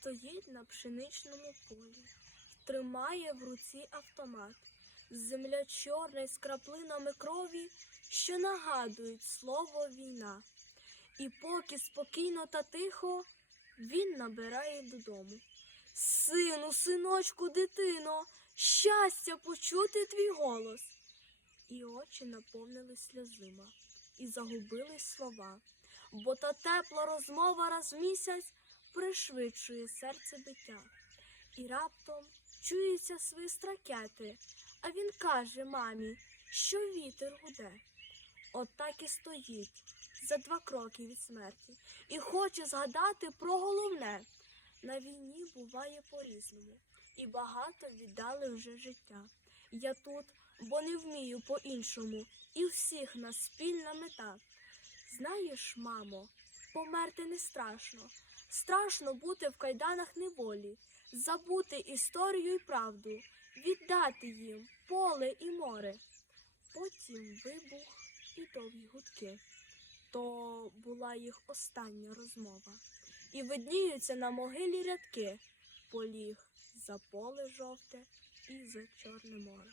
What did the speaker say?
Стоїть на пшеничному полі, тримає в руці автомат. Земля чорна з краплинами крові, що нагадують слово війна. І поки спокійно та тихо він набирає додому. Сину, синочку, дитино, щастя почути твій голос. І очі наповнились сльозима, і загубились слова, бо та тепла розмова раз в місяць пришвидшує серце биття. І раптом чується свист ракети, а він каже мамі, що вітер гуде. От так і стоїть за два кроки від смерті, і хоче згадати про головне. На війні буває по-різному, і багато віддали вже життя. Я тут, бо не вмію по-іншому, і всіх нас спільна мета. Знаєш, мамо, померти не страшно. Страшно бути в кайданах неволі, забути історію і правду, віддати їм поле і море. Потім вибух і довгі гудки. То була їх остання розмова. І видніються на могилі рядки, поліг за поле жовте і за чорне море.